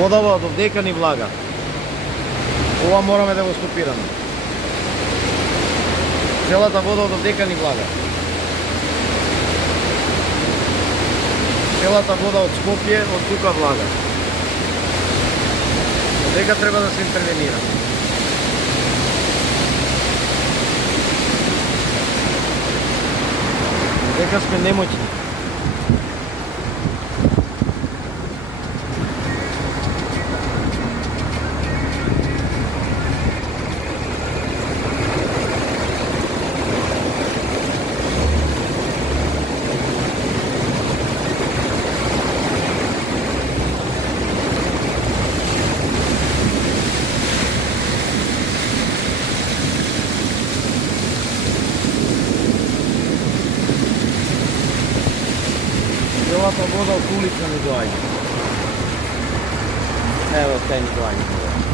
Водава од овдека ни влага. Ова мораме да го стопираме. Целата вода од овдека ни влага. Целата вода од Скопје, од тука влага. Овдека треба да се интервенира. Овдека сме немоќни. Целата вода од улица ни доаѓа. Ево, те ни доаѓа.